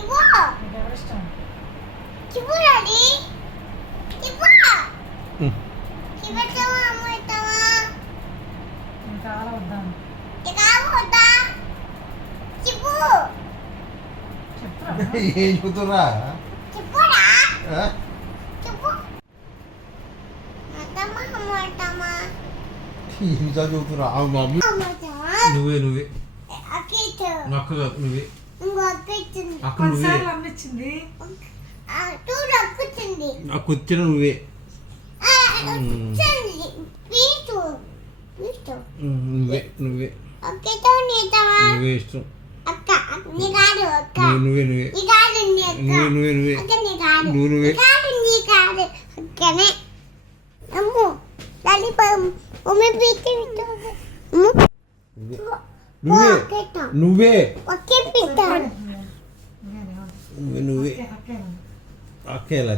ఇవ్వు. ఎవరిష్టం? ఇవ్వు డాడీ. ఇవ్వు. ఇవ్వటమా అమ్మటమా? నీకు కావాలా వద్దా? ఇక వద్దా? ఇవ్వు. చెప్తురా ఏం చెబుతున్నా ఇవ్వురా. ఇవ్వు. అమ్మటమా అమ్మటమా? ఇంత చెబుతున్నా మమ్మీ అమ్మటమా? నువ్వే అక్కిచ్చు. అక్క కాదు నువ్వే ఇంకో అక్కిచ్చింది. అక్క నువ్వే కొన్నిసార్లు అమ్మిచ్చింది. చూడు అక్కిచ్చింది. అక్క వచ్చిన నువ్వే అక్కిచ్చింది. పీచు. పీచు. నువ్వే అక్కితో నీతవా? నువ్వే ఇష్టం అక్క నీ కాదు అక్క. నువ్వే నీ కాదు నీ అక్క. నువ్వే అక్క నీ కాదు. నువ్వే నీ కాదు నీ కాదు. అక్కనే. అమ్ము. లాలిపాప్ మమ్మీ పీచు విట్టు. అమ్ము. నువ్వే ఒకే పీచు. నువ్వే అక్కే ఎలా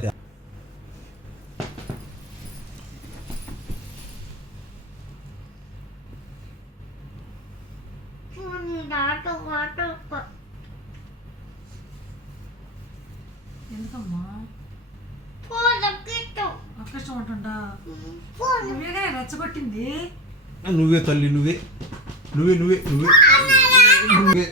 ఎందుకమ్మా అక్కష్టం అంటుంటా? నువ్వేగా రెచ్చగొట్టింది. నువ్వే తల్లి నువ్వే నువ్వే నువ్వే నువ్వే నువ్వే